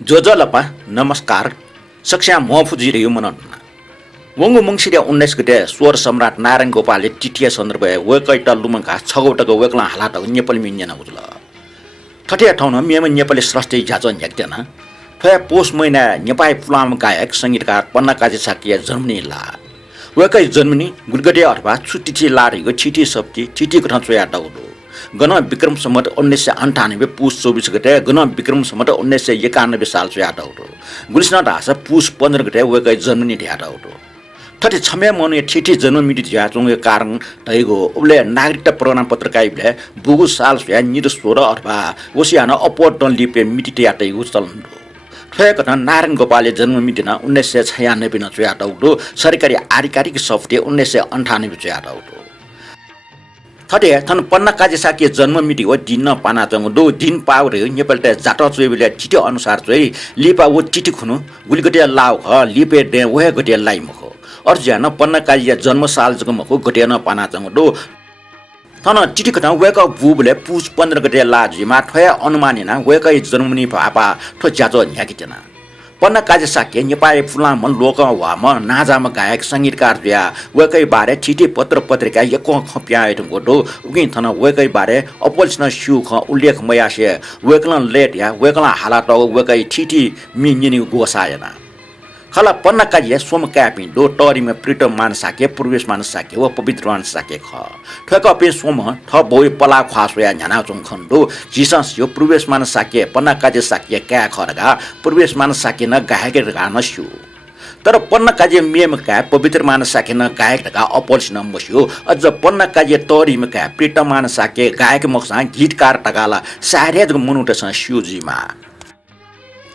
जोजलपा नमस्कार सक्ष्या महफुजी रह्यो मनन वंगु मंगसिरिया 19 गते स्वर सम्राट नारायण गोपालले टिटिया सन्दर्भ वेकैट लुमका छगौटको वेकला हालात नेपाली मिन्यन उजल ठटिया ठाउन मेम नेपाली स्रष्टि जाजो न्याक्दैन थया पोष महिना नेपाली पुलाम गायक संगीतकार पन्ना काजी साकिया जन्मनी ला वेकै जन्मनी गुडगडे अथवा छुट्टी लारीको छिटी सब्जी छिटी कठा चोया डाउलो गण विक्रम सम्मत 1998 पुष 24 गते गण विक्रम सम्मत 1991 साल चोया डाउलो गुलिस्ना ढासा पुष 15 गते वेकै जन्मनी ढ्या डाउलो ठटे छमे मने छिटी जन्म मिति ज्या चोंगे कारण तैगो उले नागरिकता प्रमाण पत्र काइबले बुगु साल स्या निर 16 अथवा ओसियाना अपवर्ड डन लिपे मिति त्या तैगो चलन थयकथा नारायण गोपालले जन्म मितिन 1996 न चोया डाउलो सरकारी आधिकारिक सफ्टे 1998 चोया डाउलो थटे थन पन्ना काजी साके जन्म मिति हो दिन पाना चंग दो दिन पाउ रे नेपाल त जाटा चोइबले चिटी अनुसार चाहिँ लिपा वो चिटी खुनु गुलिगटे लाउ ख लिपे दे वहे गटे लाई मखो अर्ज्यान पन्ना काजी जन्म साल जग मखो गटे न पाना चंग दो थन चिटी कथा वेक बुबले पुष 15 गते लाजिमा थया अनुमानिना वेक जन्मनी पापा थो ज्याजो न्याकितना पन्ना काजी साके नेपाली फुलाम लोक वाम नाजाम गायक संगीतकार ज्या वेकै बारे चिठी पत्र पत्रिका यको खप्याएट गोडो उगिन थन वेकै बारे अपोल्सन स्यु ख उल्लेख मयासे वेकलन लेट या वेकला हालात वेकै चिठी मिनिनि गोसायना खला पन्ना काजी सोम क्यापिन दो टरीमा प्रिटम मान साके पूर्वेश मान साके व पवित्र मान साके ख ठक पे सोम थ बोय पला ख्वासया न्याना चों खण्डो जिसस यो पूर्वेश मान साके पन्ना काजी साके क्या खरगा पूर्वेश मान साके न गायक गान स्यु तर पन्ना काजी मेम का पवित्र मान साके न गायक गा अपोल्स न मस्यो अझ पन्ना काजी टरीमा का प्रिटम मान साके गायक मक्सा गीतकार टगाला सारे मनुट स स्युजीमा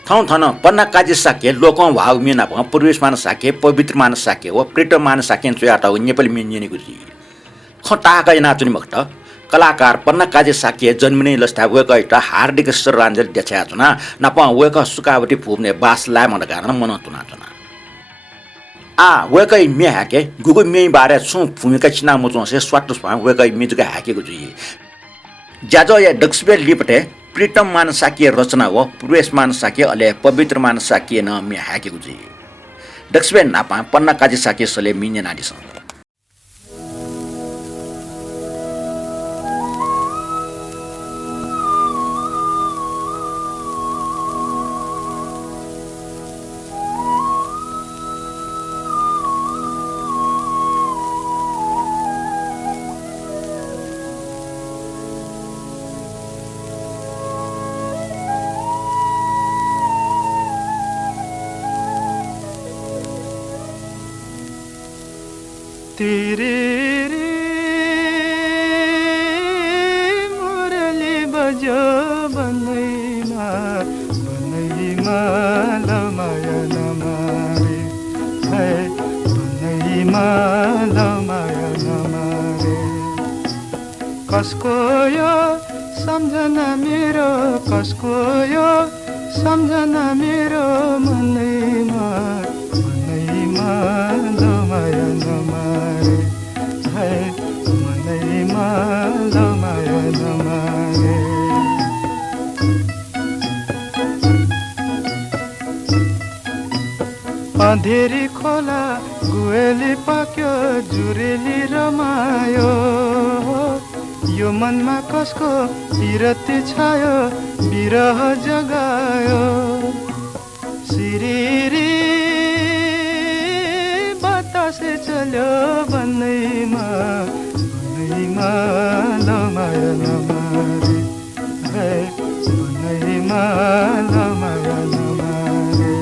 थौं थन पन्ना काजी साके लोकं भाव मिना भ पूर्वेश मान साके पवित्र मान साके व प्रिटम मान साके चोयाटा नेपाली मिन्यनि गुजी खटाका नाचुनि मक्त कलाकार पन्ना काजी साके जन्मने लस्ता वेकैटा हार्दिक श्रद्धाञ्जली देछया छना नपा वेक सुकावटी फुब्ने बासला मन गान मन तुना तुना आ वेकै मे हाके गुगु मे बारे सु भूमिका चिना मुचो से स्वाट स्पा वेकै मिजुका हाके गुजी ज्याजो या डक्सबे लिपटे प्रिटम मान साकिए रचना व पूर्वेश मान साकिए अले पवित्र मान साकिए न मे हाके गुजी डक्सबे नापा पन्ना काजी साकिए सले मिन्ने नाडिस तेरे रे मुरली बजो बनैमा लमाया नमारे है बनैमा लमाया नमारे कसको यो सम्झना मेरो कसको यो सम्झना मेरो मनैमा लमाया नमारे है मनैमा लमाया नमारे अँधेरी खोला गुएली पाक्यो जुरेली रमायो यो मनमा कसको विरति छायो विरह जगायो सिरिरी बतासे चल्यो बनैमा लमाया नमारे है बनैमा लमाया नमारे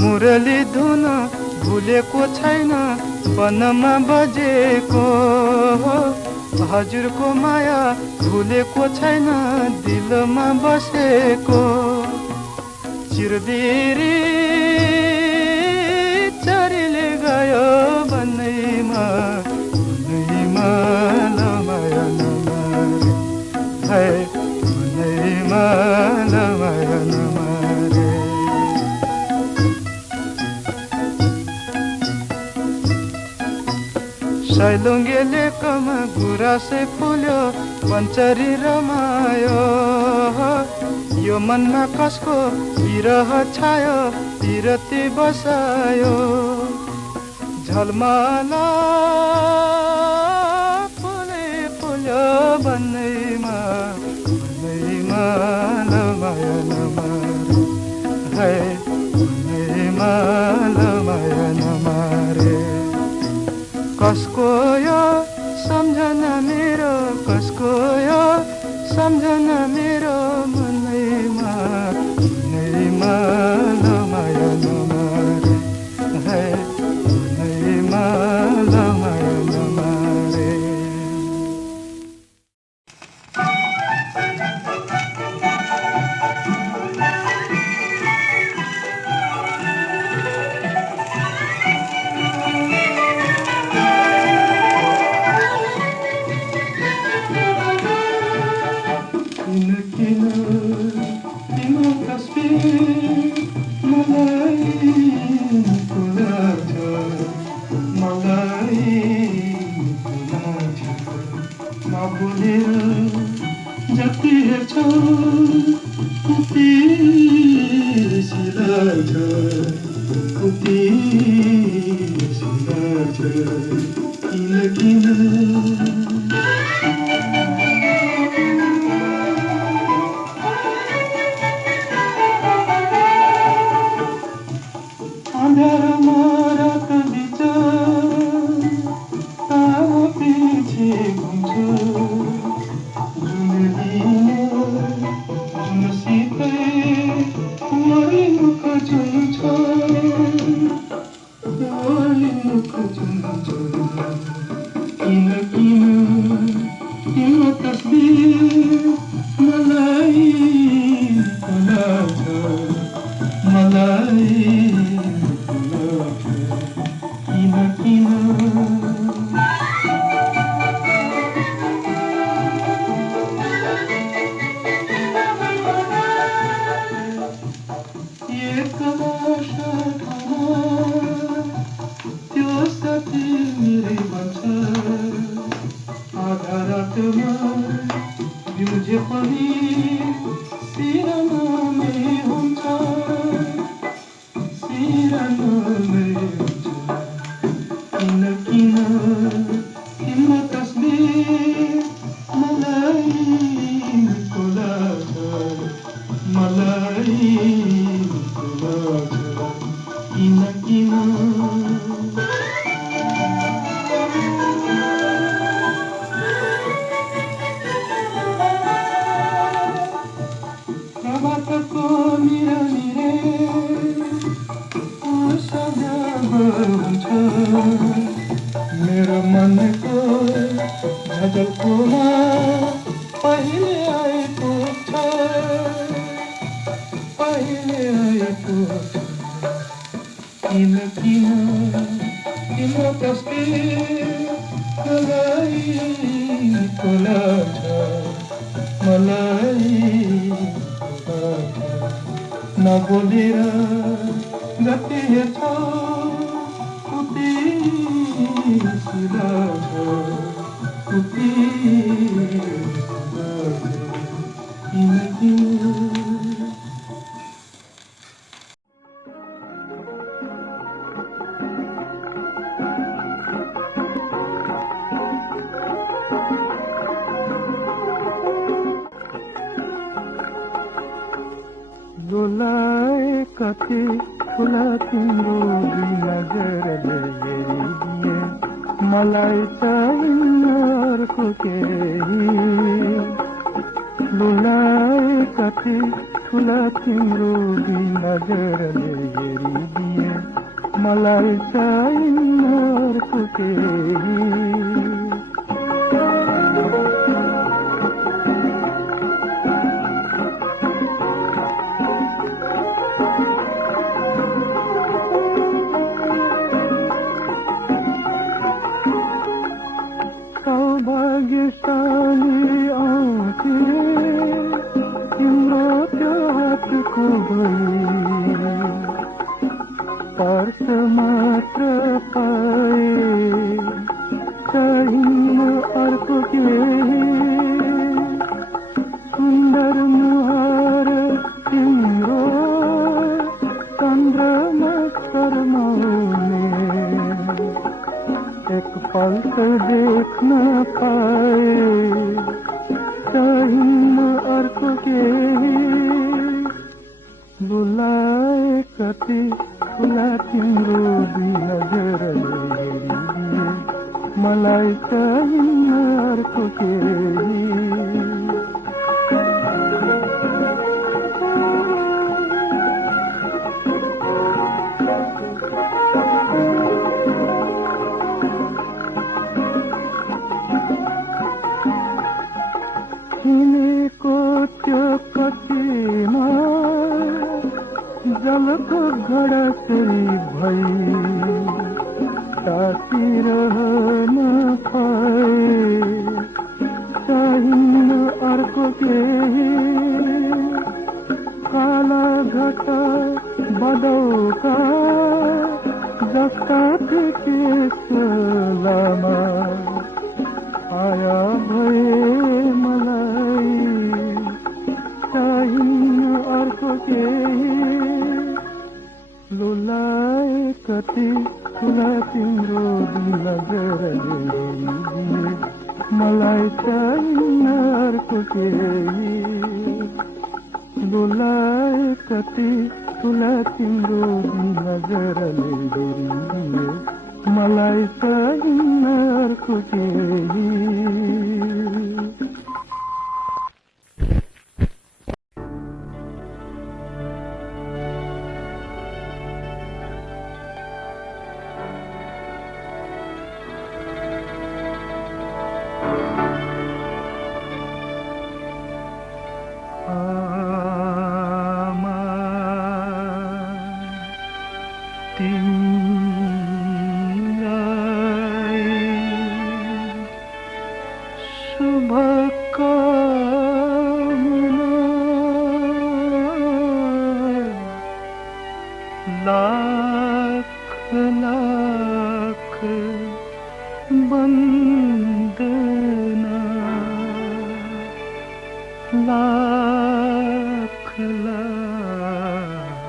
मुरली धुन भुलेको छैन वनमा बजेको हजुरको माया भुलेको छैन दिलमा बसेको चिरबिरी चरीले गयो बनैमा लमाया नमारे है बनैमा लमाया नमारे सैलुङ्गेले कमा गुराँसै फुल्यो पञ्चरी रमायो यो मनमा कसको विरह छायो विरती बसायो झलमाला फुले फुल्यो भन्दैमा लमाया नमारे है भन्दैमा लमाया नमारे कसको यो सम्झना मेरो कसको यो सम्झना मेरो मनैमा लमाया नमारे है मनैमा लमाया नमारे मेरो मनको झझल्कोमा पहिले आइपुग्छ किन तिम्रो तस्बिर मलाई नबोलेर जति हेर्छ उति बोलाए कति ठुला तिम्रो नजरले हेरिदिए मलाई चाहिन्न अर्को केही बोलाए कति ठुला तिम्रो नजरले हेरिदिए मलाई चाहिन्न अर्को केही सौभाग्यशाली आउँथे तिम्रो त्यो हातको गई पर्स मात्र पाए केही हिँडेको त्यो कतिमा जलको घडाचरी भई तातिरहन पाए चाहिन्न अर्को केही काला घटा बदौका जस्ता केश लामा आया भए मलाई चाहिन्न अर्को केही लोलाए कति ठुला तिम्रो नजरले दिए मलाई चाहिन्न अर्को केही लोलाए कति ठुला तिम्रो नजरले दिए मलाई चाहिन्न अर्को केही लाख लाख बंदना लाख लाख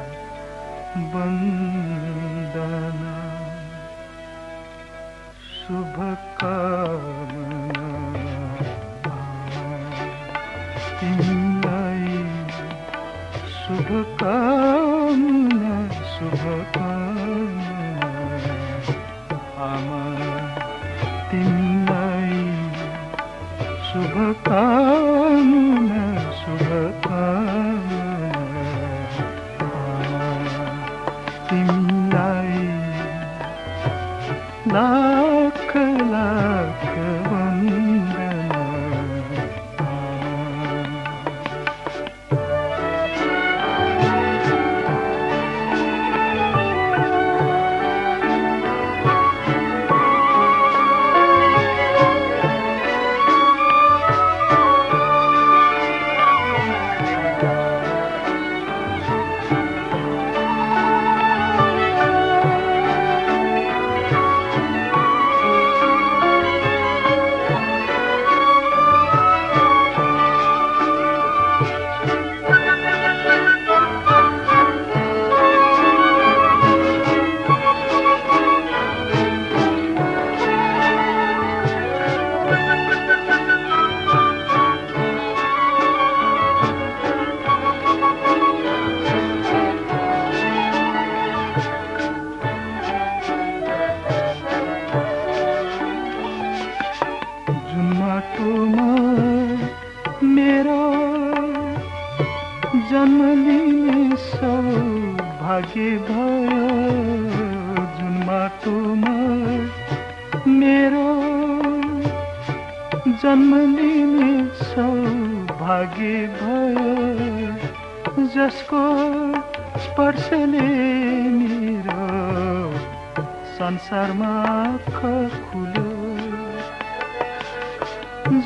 बंदना शुभकामना तिमीलाई शुभकामना शुभकामना आमा तिमीलाई शुभकामना शुभकामना आमा तिमीलाई लाख लाख वन्दना मेरो जन्म लिने सौभाग्य भयो जुन माटोमा मेरो जन्म लिने सौभाग्य भयो जसको स्पर्शले मेरो संसारमा आँख खुल्यो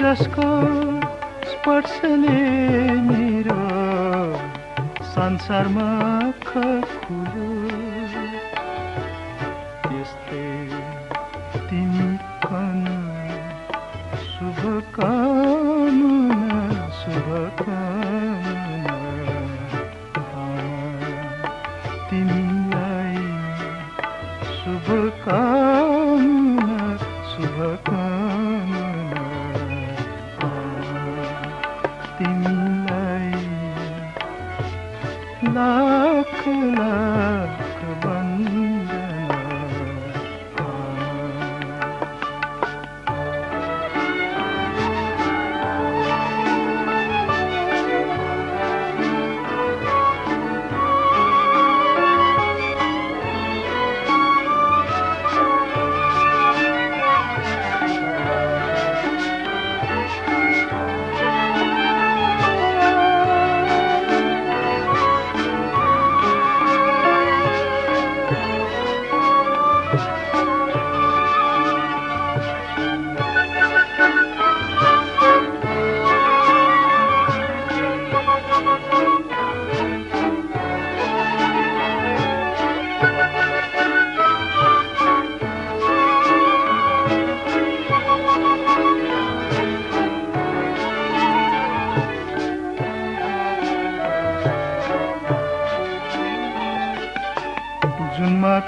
जसको स्पर्शले मेरो संसारमा आँख खुल्यो त्यस्तै तिमी कन शुभकामना शुभकामना तिमीलाई शुभकामना शुभकामना तिमीलाई लाख लाख वन्दना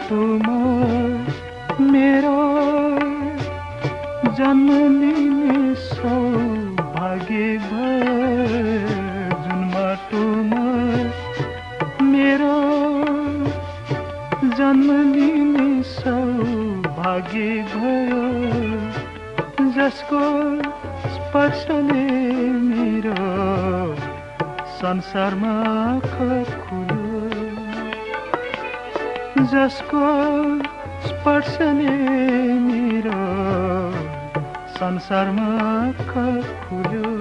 माटोमा मेरो जन्म लिने सौभाग्य भयो जुन माटोमा मेरो जन्म लिने सौभाग्य भयो जसको स्पर्शले मेरो संसारमा आँखा खुल्यो जसको स्पर्शले मेरो संसारमा आँखा खुल्यो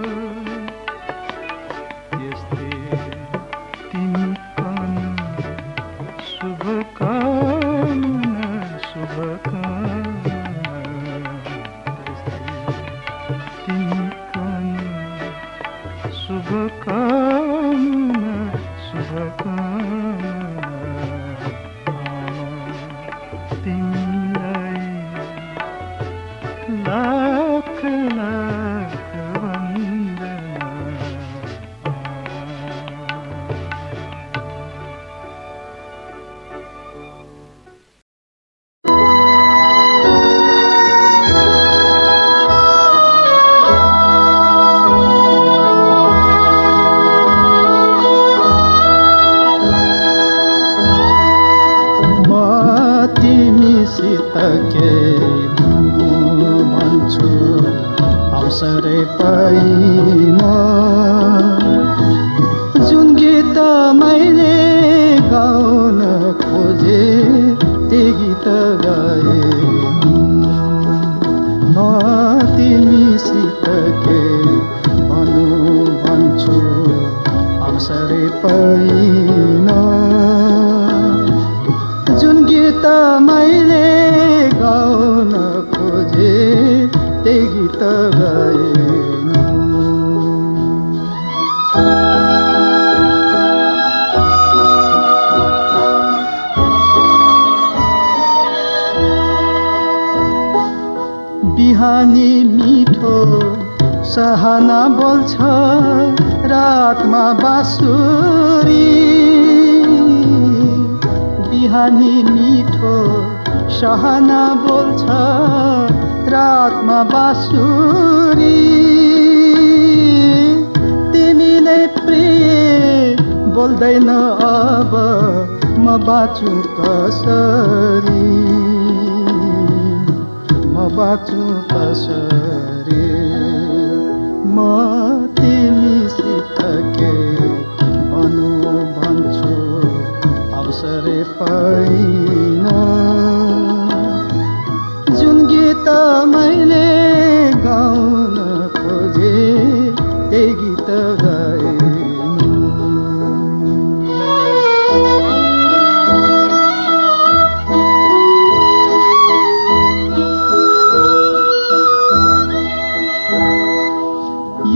यस्तै तिमी पनि शुभकामना शुभकामना तिमी पनि शुभकामना शुभकामना तिमीलाई लाख लाख वन्दना तिमीसित के भन्छु अवसरै पाइन जुन गीत मैले गाउन खोजे त्यही गीत गाए म तिमीसित के भन्छु अवसरै पाइन जुन गीत मैले गाउन खोजे त्यही गीत गाए बिहानी मिठो सहाना बोल्छ रातमा बाँसुरी बिहानी मिठो सहाना बोल्छ रातमा बाँसुरी तिमी नै प्रिय बोल्दैन अब म बाँचु कसरी म बाँचु कसरी म तिमीसित के भन्छु अवसरै पाइन जुन गीत मैले गाउन खोजे त्यही गीत गाए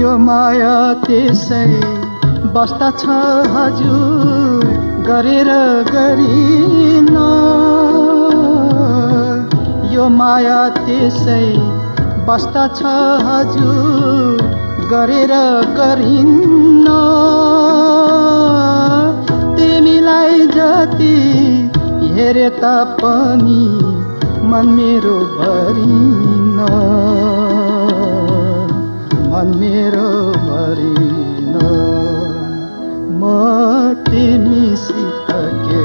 यो माया त्यसै बस्दा छ हजुर गरेर गरिन यो माया त्यसै बस्दा छ हजुर गरेर गरिन्न तिमीलाई जति हेरे तापनि मन मेरो भरिन मन मेरो भरिन म तिमीसित के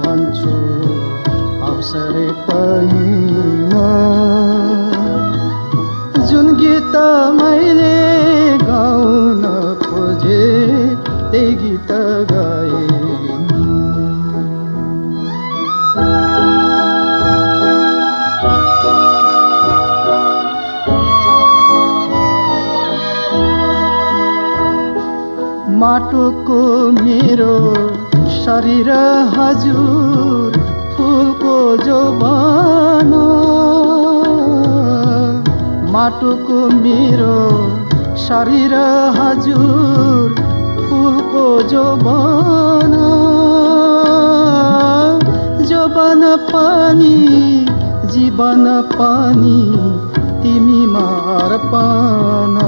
भन्छु अवसरै पाइन जुन गीत मैले गाउन खोजे त्यही गीत गाए माटोको मेरो शरीर हजुर फुलको जोबन माटोको मेरो शरीर हजुर फुलको जोबन जोबन पनि जीवन पनि तिमीमा अर्पण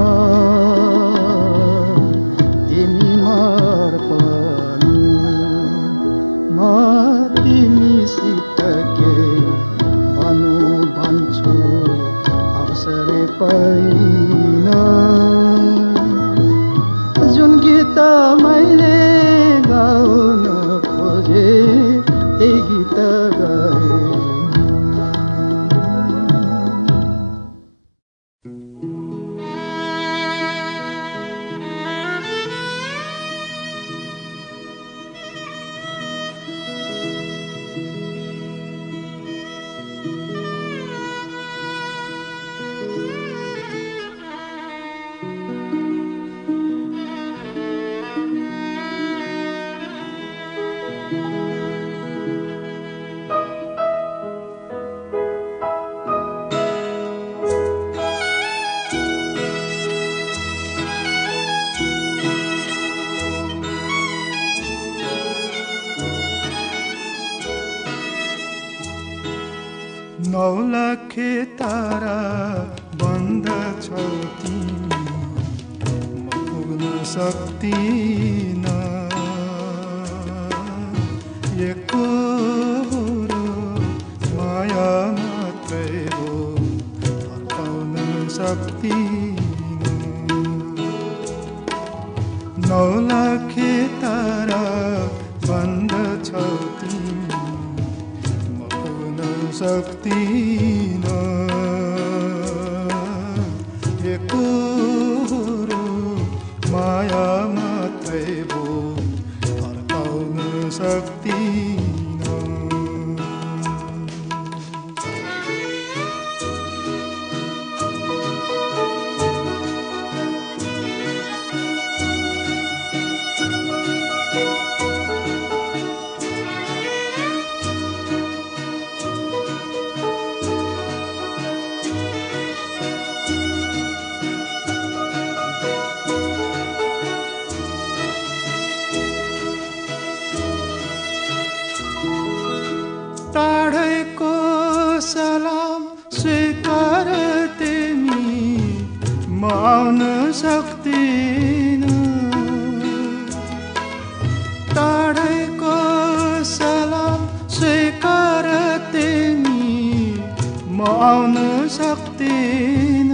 नौलाखे तारा बन्दछौ तिमी म पुग्न सक्दिन एकरो माया मात्रै हो फर्काउन सक्दिन नौलाखे तारा बन्दछौ तिमी म पुग्न सक्दिन एकरो माया मात्रै भो फर्काउन सक्दिन टाढैको सलाम स्वीकार तिमी म आउन सक्दिन टाढैको सलाम स्वीकार तिमी म आउन सक्दिन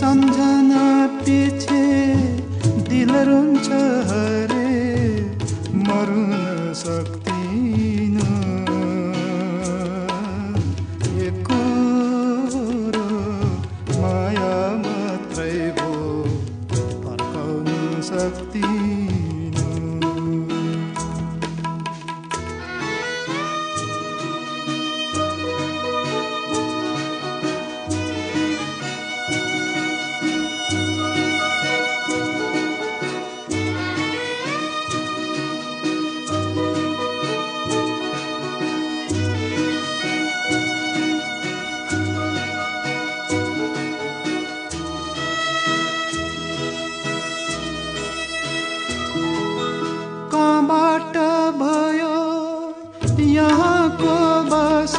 सम्झना पछि दिल रुन्छ हरे मरुन सक्दिन एकरो माया मात्रै भो फर्काउन सक्दिन कहाँबाट भयो यहाँको बास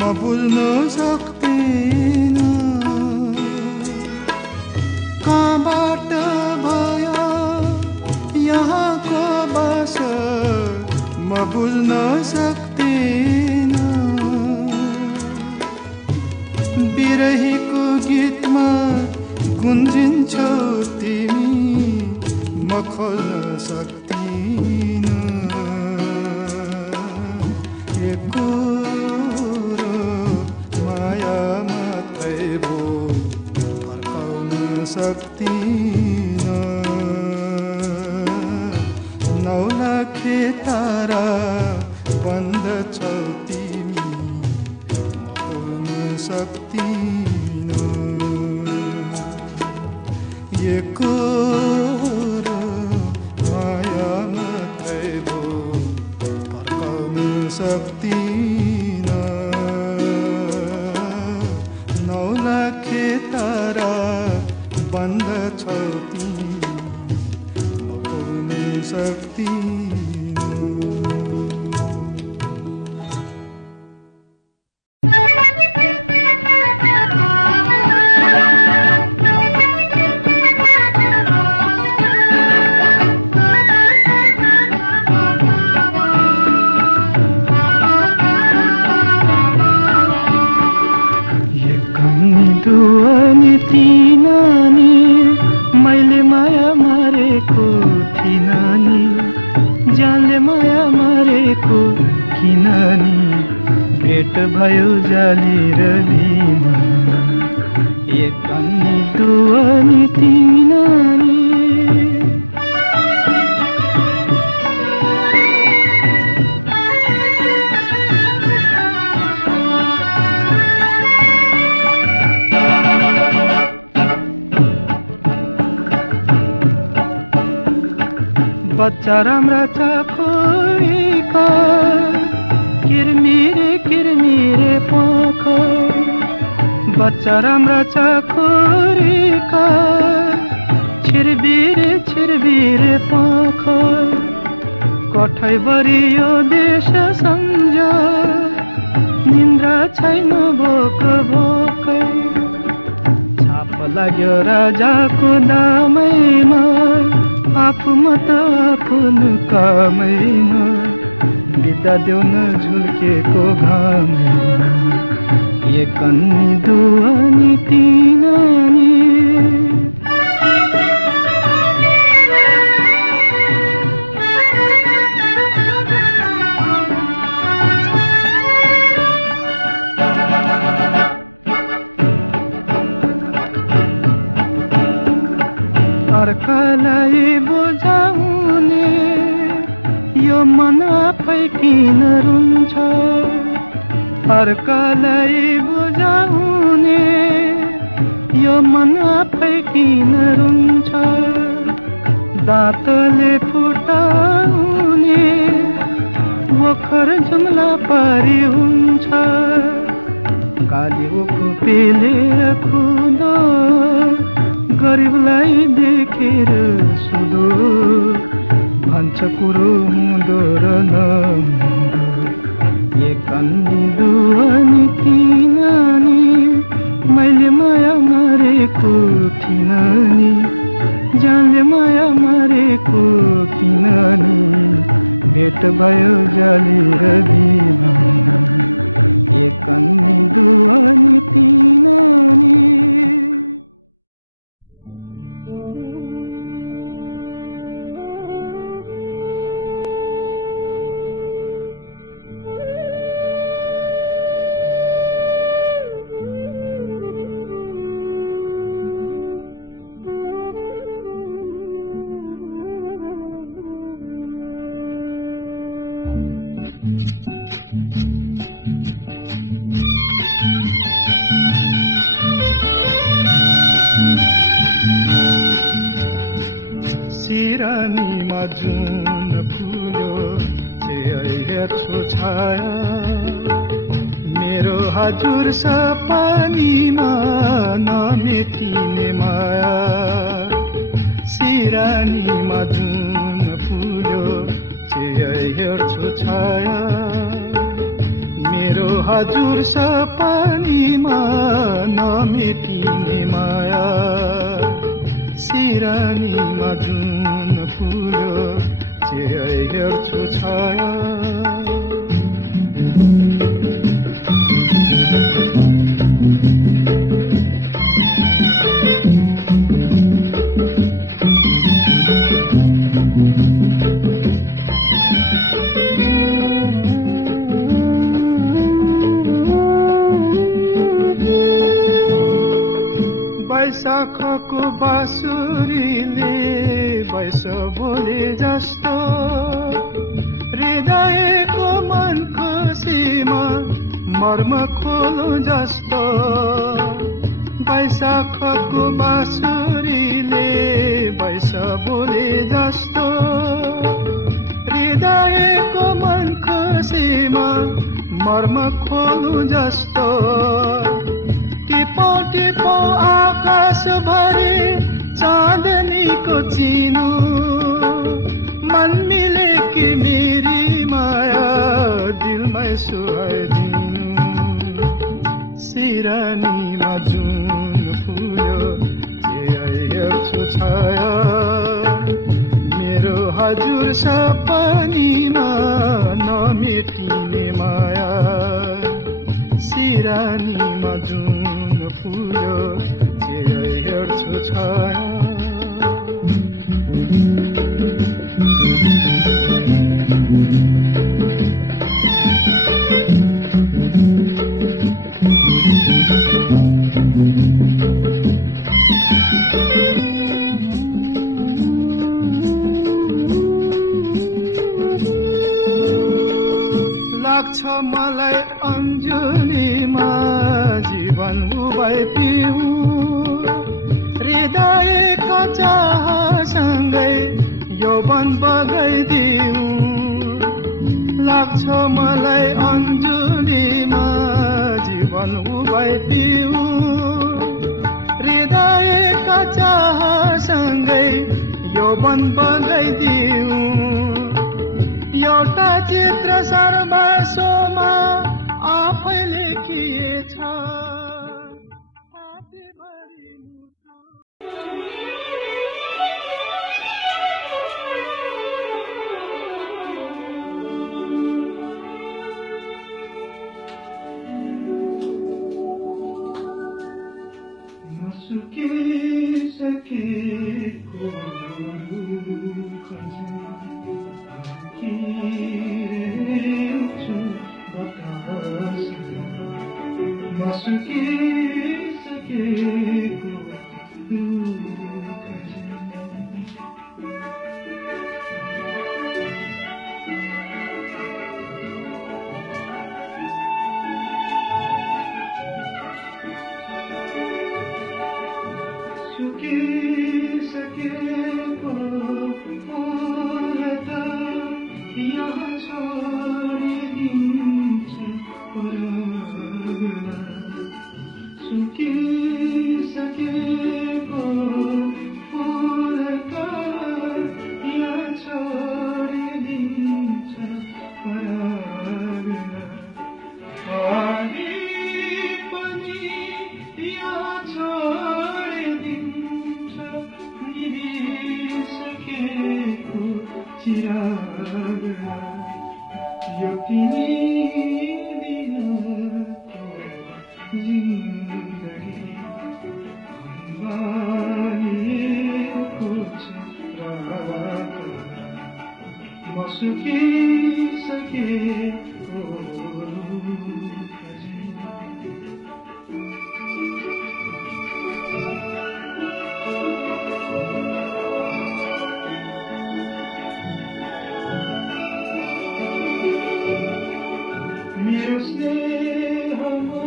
म बुझ्न सक्दिन कहाँबाट भयो यहाँको बास म बुझ्न सक्दिन बिरहीको गीतमा गुन्जिन्छौ तिमी म खोल्न सक्दिन एकरो माया मात्रै भो फर्काउन सक्दिन नौलाखे तारा बन्दछौ तिमी म पुग्न सक्दिन एकरो माया मात्रै भो फर्काउन सक्दिन नौलाखे तारा बन्दछौ तिमी म पुग्न सक्दिन दुआनी तिनानी मैले माया मारेको थिनानी जानले माया मारेको किनानी भेट भयो जाली र भिमा एक अन्नी दुआनी तिनानी बच्चा राम्रा छ खोरीका किरमिरे किरमिरे पाख बच्चा राम्रा छ खोरीका छिरबिरे छिरबिरे पाख कठैभरि यो देश सम्झ निन्द्रा छैन भोक भोकै छाप लाग्यो राजाको दामैमा आफूमा त आफ्नो कामैमा बिदा देउन झुल्केको घामैमा एक अन्नी दुवानी तिनानी अर्कालाई बुझाउने यो मन आफै किन रुन्छ अर्कालाई बुझाउने यो मन आफै किन रुन्छ दाँतले फुटाउने ओखर जुम्ला पारी हुन्छ काली उखु पेलेर खुदो गरिबलाई देखेर सुदो भन्छ कुरो हुँदो र नहुँदो एक अन्नी दुवानी तिनानी मैले माया मारेको थिइन नि जानले माया मारेको किन नि भेट भयो जाली र बिहानी एक अन्नी दुवानी तिनानी सिरानीमा जुन फुल्यो हेर्छु छाया मेरो हजुर सपनीमा नमेटिने माया सिरानीमा जुन फुल्यो हेर्छु छाया मेरो हजुर सपनीमा नमेटिने माया सिरानीमा जुन फुल्यो हेर्छु छाया बैशाखको बाँसुरीले बैस बोले जस्तो हृदयको मन खुसीमा मर्म खोलो जस्तो बैशाखको बाँसुरीले बैस बोले जस्तो हृदयको मन खुसीमा मर्म खोलो जस्तो टिपो टिपो आकाश भरि चाँदनीको चिनो मन मिले कि मेरी माया दिलमै सुहाइदिनु सिरानीमा जुन फुल्यो हेर्छु छाया मेरो हजुर सपनीमा नमेटिने माया सिरानीमा जुन फुल्यो हेर्छु छाया लाग्छ मलाई अन्जुलीमा जीवन उभै पिउँ हृदयको चाहसँगै यौवन बगाइदिउँ लाग्छ मलाई अन्जुलीमा जीवन उभै पिउँ हृदयको चाहसँगै यौवन बगाइदिउँ एउटा चित्र सर्वस्वमा आफै लेखिएछ छातीभरि नसुकिसकेको किरेछु बतासमा नसुकिसकेको सुकिसकेको त यहाँ छोडिदिन्छ परगना सुकिसकेको त यहाँ छोडिदिन्छ परगना पानी पनि यहाँ छोडिदिन्छ निभिसकेको चिरागमा यो तिमी बिनाको जिन्दगी बानिएको छ रातमा म सुकिसकेको मेरो स्नेहमा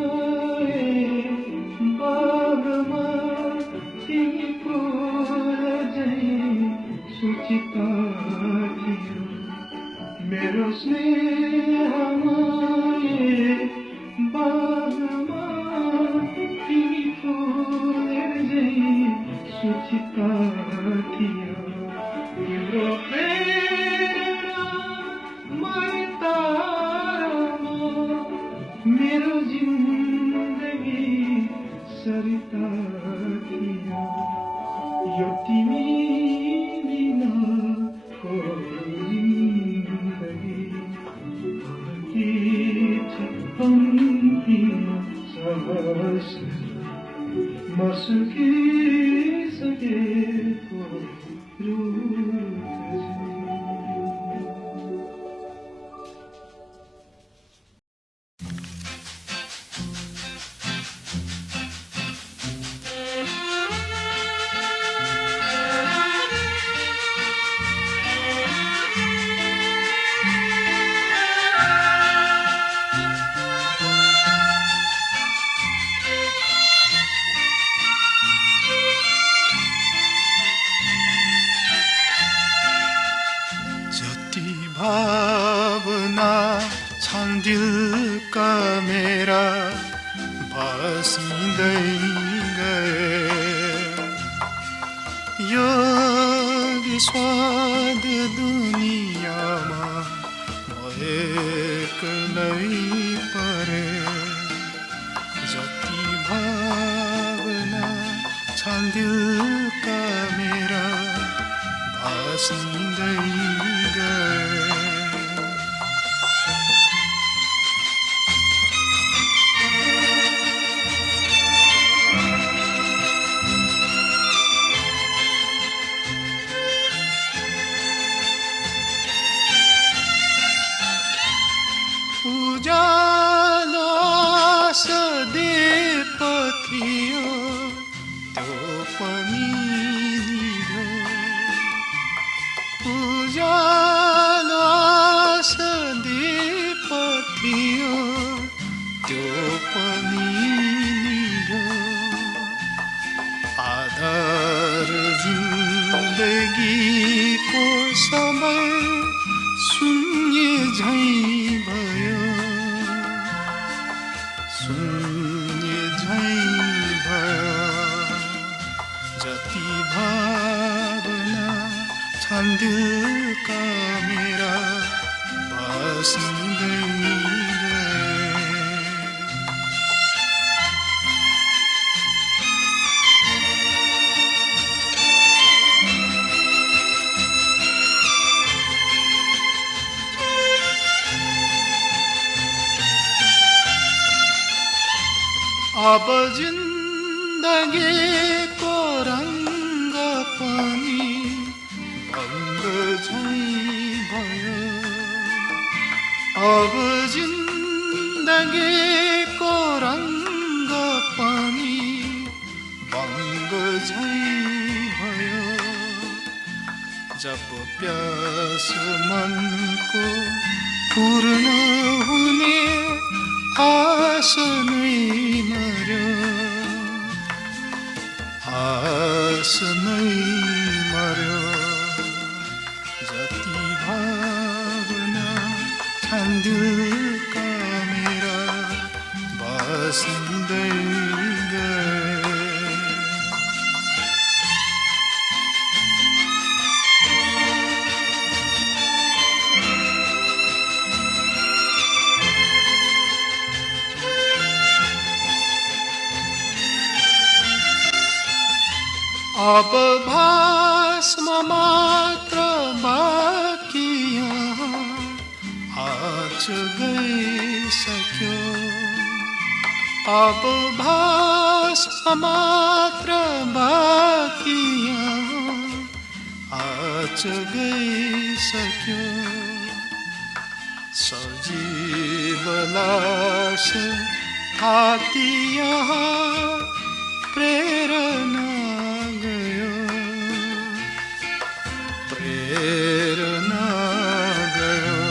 बागमा तिमी फुल झैँ सुचिता थियो मेरो स्नेहमा बागमा तिमी फुल झैँ सुचिता थियो तिम्रो प्रेरणा मर्तामा मेरो जिन्दगी सरिता थियो यो तिमी बिनाको जिन्दगी फर्किन्छ अन्तिम साहस म सुकिसकेको भावना छन् दिलका मेरा भासिँदै गए यो विस्वाद दुनियाँमा एक्लै परे जति भावना छन् दिलका मेरा भासिँदै गए उजाला सदीप थियो त्यो पनि निभ्यो उजाला सदीप थियो त्यो पनि निभ्यो आधार जिन्दगीको समय शून्य झैँ भयो शून्य झैँ भयो जति भावना छन् दिलका मेरा बस्दै गए। अब जिन्दगीको रङ्ग पनि भङ्ग झैँ भयो। अब जिन्दगीको रङ्ग पनि भङ्ग झैँ भयो। जब प्यास मनको पूर्ण हुने आश नै मर्यो, आश नै मर्यो। जति भावना छन् दिलका मेरा बस्दै गए। अब भासमा मात्र बाँकी यहाँ आज गइसक्यो। अब भासमा मात्र बाँकी यहाँ आज गइसक्यो। सजीव लास हाती यहाँ प्रेरणा प्रेरणा गयो।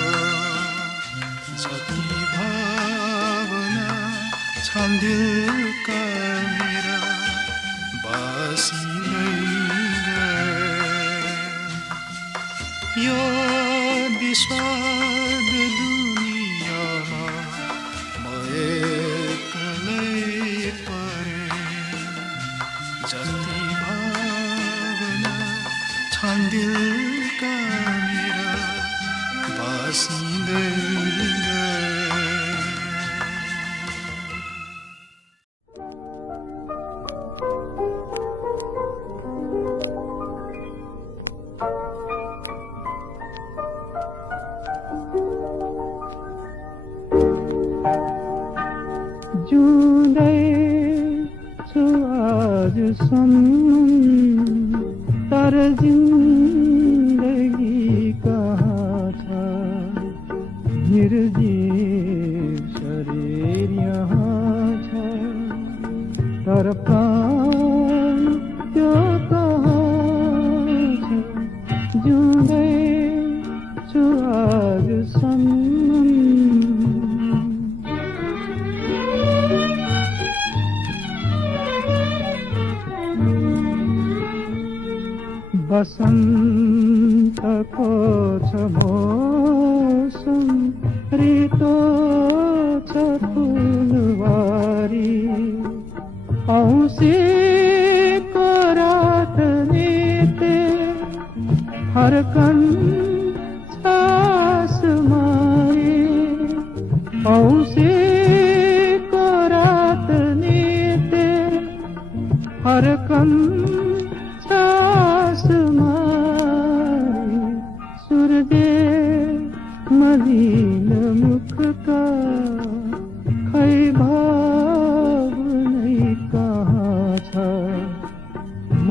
जति भावना छन् दिलका मेरा बस्दै गए। यो विषाद दुनियाँमा म एक्लै परेँ। जति भावना छन् दिलका मेरा बस्दै गए। जिउँदैछु आजसम्म तर जिन्दगी कहाँ छ। निर्जीव शरीर यहाँ छ तर प्राण त्यो कहाँ छ। जिउँदैछु आजसम्म बसन्तको छ मौसम, ऋतु छ फुलवारी। औँसीको रात निते फर्कन आसमारी। औँसीको रात निते फर्कन मलिन मुखका खै भाव नै कहाँ छ। म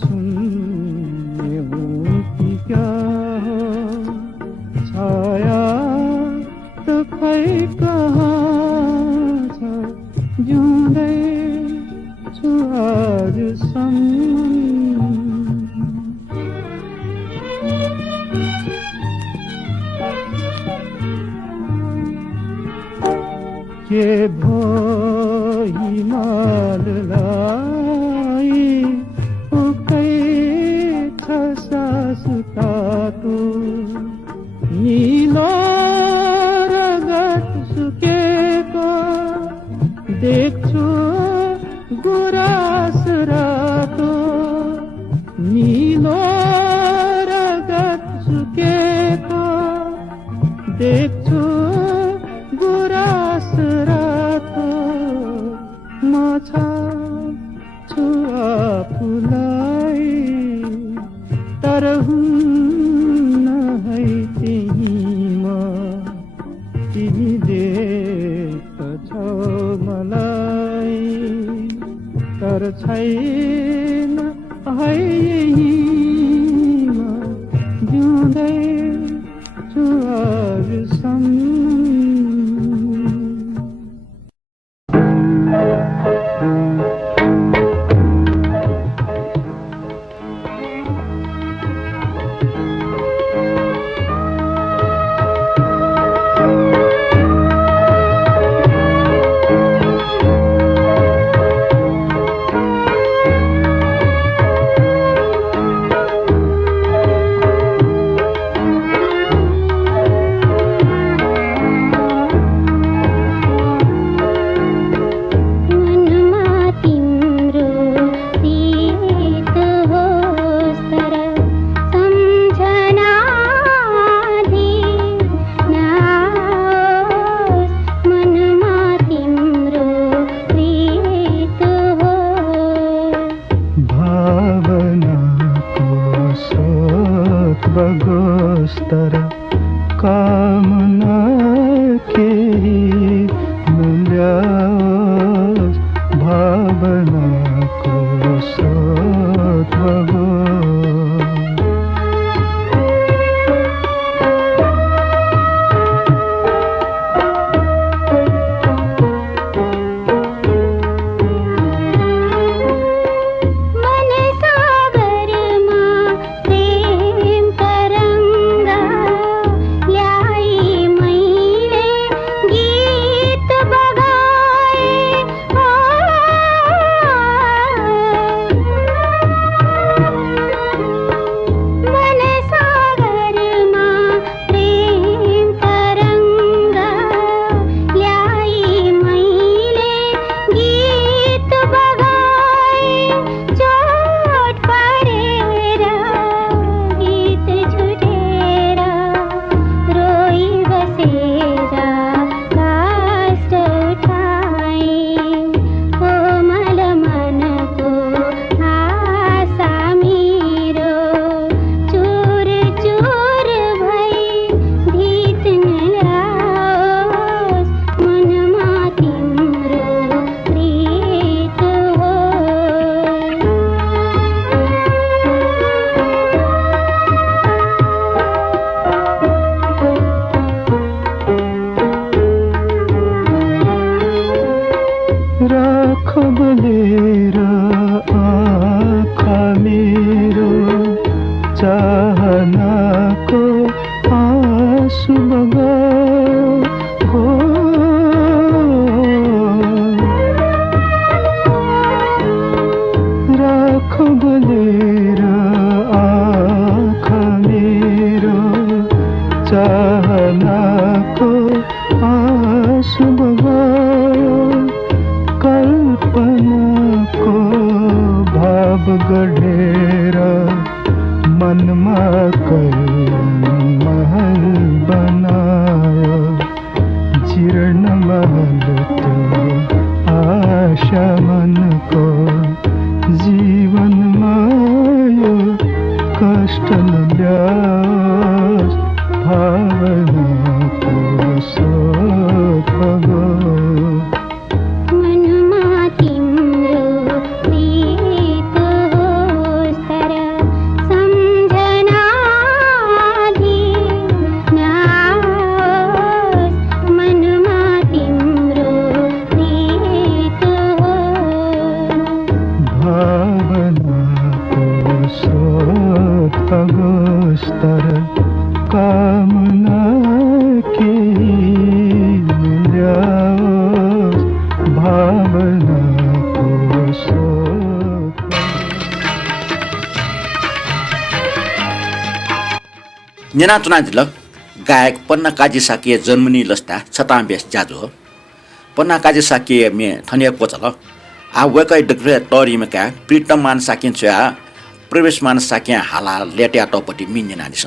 सुन्ने हुँ कि क्या हो छाया त खै कहाँ छ। जिउँदैछु आजसम्म के भो हिमाललाई उकै छ सास तातो। नीलो रगत सुकेको देख्छु गुराँस रातो। नीलो रगत सुकेको देख्छु छु आफूलाई तर हुन्न है तिमीमा तिमी देख्छौ मलाई तर छैन है यहीमा जिउँदै छु आजसम्म तर कामना केही मिल्योस् भावनाको स्रोत बगोस् खबलेर आँखा मेरो चाहनाको आँसु बगायो खबलेर आँखा मेरो चाहनाको आँसु बगायो कल्पनाको भाव गढेर मनमा महल बनायो जीर्ण महल त्यो आशा मनको जीवनमा यो कष्ट नल्याओस् भावनाको स्रोत बगोस् तर कामना केही मिल्योस् भावनाको स्रोत नेना चुना झिलक गायक पन्ना काजी साकिए जन्मनी लस्ता छताम्बेस जाजु हो पन्ना काजी साकिए मे थनिया पोचल आ वेकै डग्रे तोरीमका प्रीतम मान साकिन्छ प्रवेश मान साकिया हाला लेट्या टपटी मिन्ने नानिस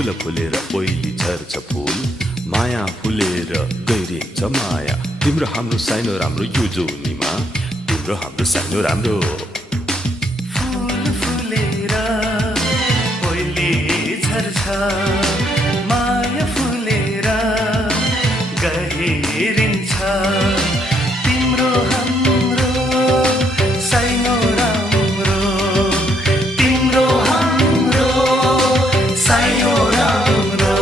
फुल फुलेर ओइली झर्छ फुल माया फुलेर गइरिन्छ माया तिम्रो हाम्रो सानो राम्रो यो जोनीमा तिम्रो हाम्रो सानो राम्रो फुल फुलेर ओइली झर्छ माया फुलेर गहिरिन्छ तिम्रो हाम्रो सानो राम्रो तिम्रो हाम्रो सानो राम्रो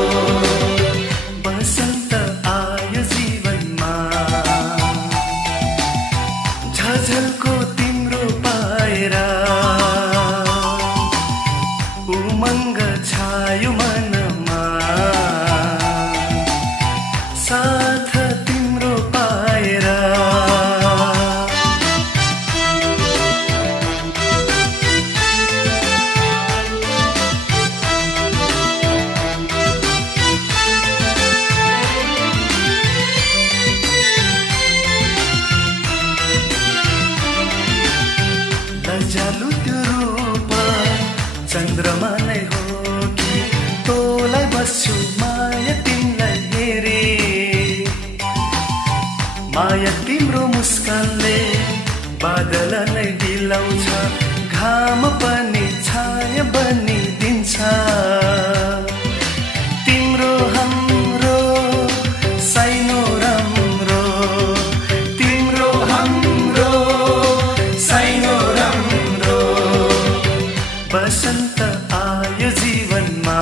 बसन्त आयो जीवनमा झझल्को तिम्रो पाएर उमङ्ग छायो मनमा साथ तिम्रो पाएर लजालु त्यो रूप चन्द्रमालाई हो कि तँलाई बस्छु माया तिमीलाई हेरे माया तिम्रो मुस्कानले बादललाई दिलाउँछ घाम पनि छाया बनिदिन्छ तिम्रो हाम्रो सानो राम्रो तिम्रो हाम्रो सानो राम्रो बसन्त आयो जीवनमा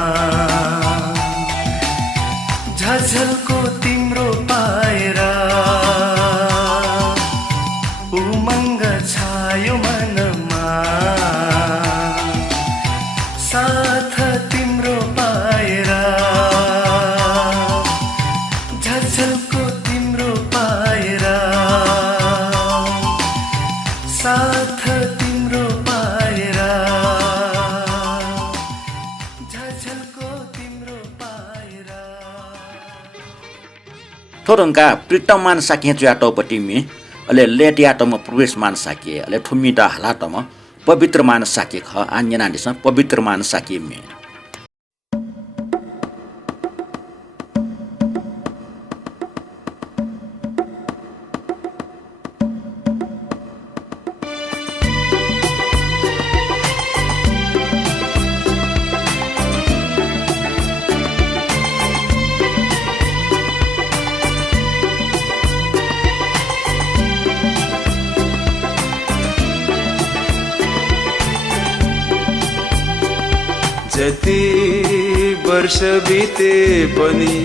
झझल्को तिम्रो पाएर उमङ्ग छायो मनमा साथ तिम्रो पाएर झझल्को तिम्रो पाएर साथ तिम्रो पाएर झझल्को तिम्रो पाएर थोरंका प्रिटमान साकिया च्याटोपट्टि मे अले लेट याटोमा प्रवेश मान साकिए अले ठुमिटा हालाटोमा पवित्र मान साकिए ख आन्यना दिस पवित्र मान साकिए मे जति वर्ष बिते पनि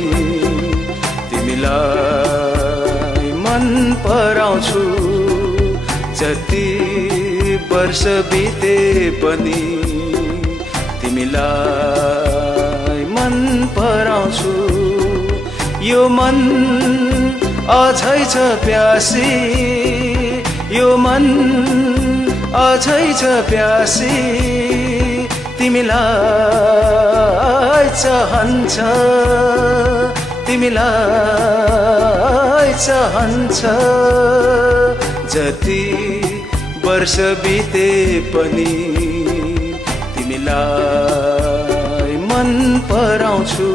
तिमीलाई मन पराउँछु जति वर्ष बिते पनि तिमीलाई मन पराउँछु यो मन अझै छ प्यासी यो मन अझै छ प्यासी तिमीलाई चाहन्छ तिमीलाई चाहन्छ जति वर्ष बिते पनि तिमीलाई मन पराउँछु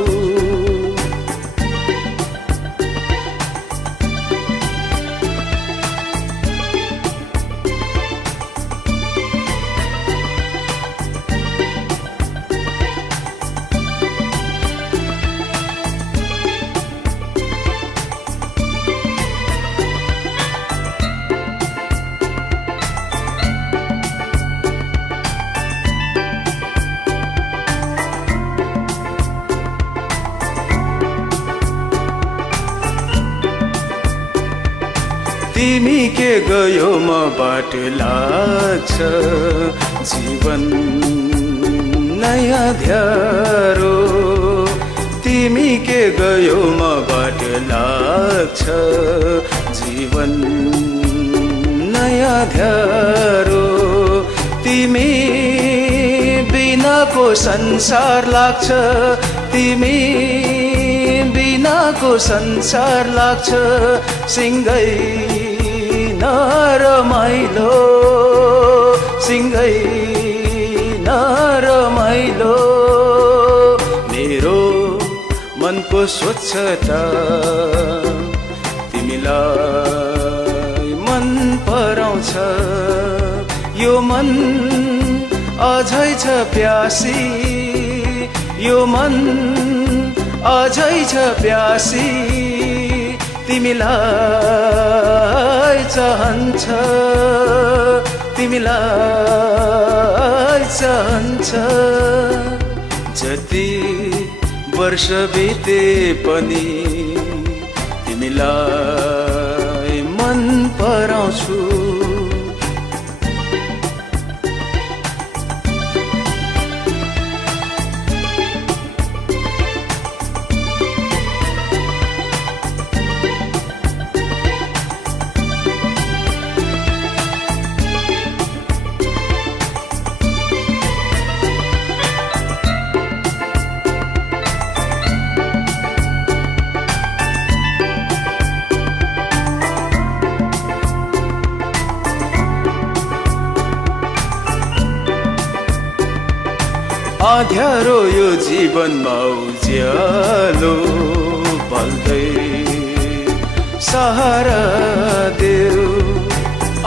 तिमी के गयो म बाट लाग्छ जीवन नयाँ ध्यारो तिमी के गयो म बाट लाग्छ जीवन नयाँ ध्यारो तिमी बिनाको संसार लाग्छ तिमी बिनाको संसार लाग्छ सिंगै नरमाइलो सिंगै नरमाइलो मेरो मनको स्वच्छता तिमीलाई मन पराउँछ यो मन अझै छ प्यासी यो मन अझै छ प्यासी तिमीलाई चाहन्छ तिमीलाई चाहन्छ जति वर्ष बिते पनि तिमीलाई मन पराउँछु अँध्यारो यो जीवनमा उज्यालो बल्दै सहारा देऊ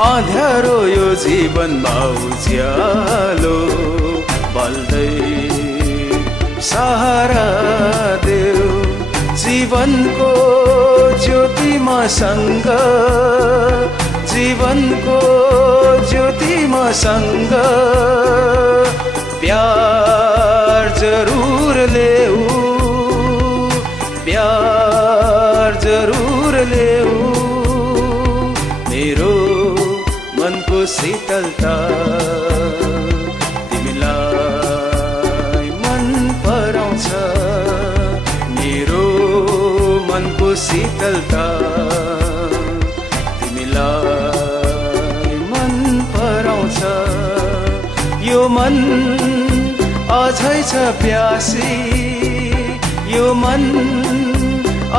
अँध्यारो यो जीवनमा उज्यालो बल्दै सहारा देऊ जीवनको ज्योति मसँग जीवनको ज्योति मसँग प्यार जरूर लेऊ प्यार जरूर लेऊ मेरो मनको शीतलता तिमीलाई मन पराउँछ मेरो मनको शीतलता तिमीलाई मन पराउँछ यो मन अझै छ प्यासी यो मन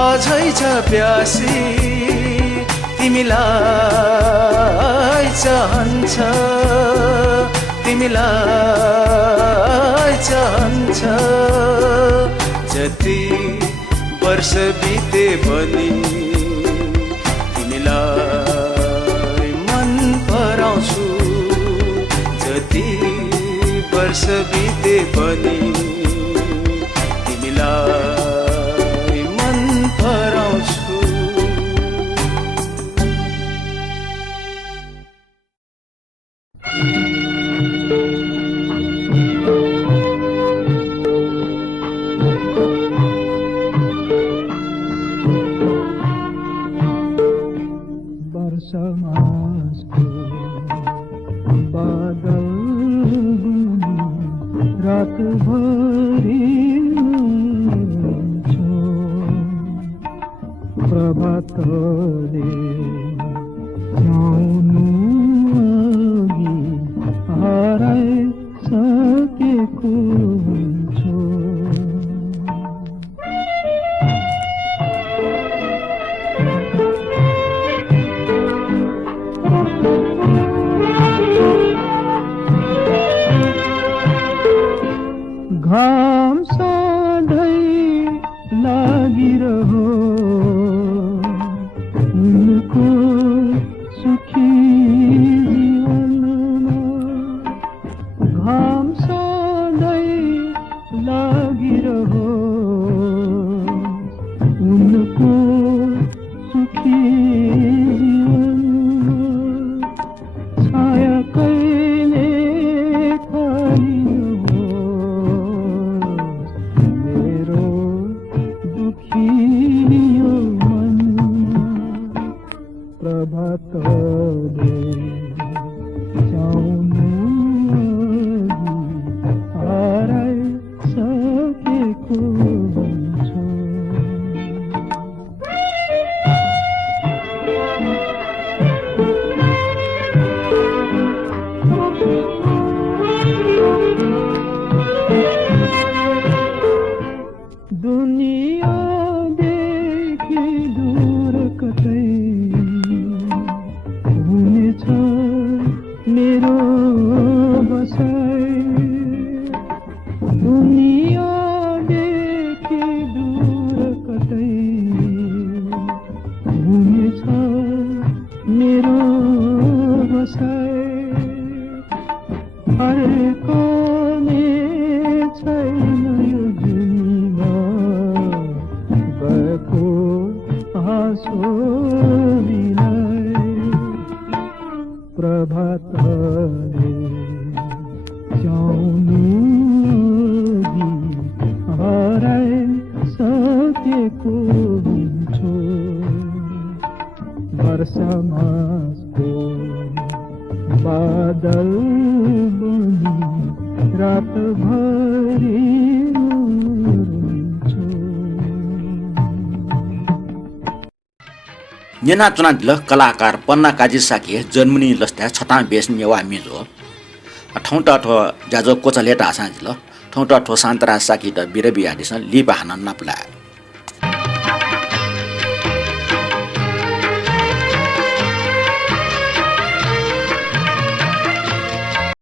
अझै छ प्यासी तिमीलाई चाहन्छ तिमीलाई चाहन्छ जति वर्ष बिते पनि तिमीलाई मन पराउँछु जति वर्ष बिते पनि तिमीलाई मन पराउँछु वर्षमासको बादल रातभरि हुन्छु प्रभातले आउनु अघि हराइसकेको हुन्छु घाम सधैँ लागिरहो उनको सुखी जीवनमा घाम सधैँ लागिरहो उनको सुखी जीवनमा छाया कहिले प्रभातले आउनु हराइसकेको हुन्छु दुनियाँदेखि दूर कतै हुनेछ मेरो बसाइ दुनियाँदेखि दूर नेना चुना दिल कलाकार पन्ना काजी साकी जर्मनी लस्त्या छता बेस नेवा मिजो ठौटा ठो जाजो कोचलेटा आसा दिल ठौटा ठो शान्तरा साकी त बिरबिया दिस लिपा हान नपला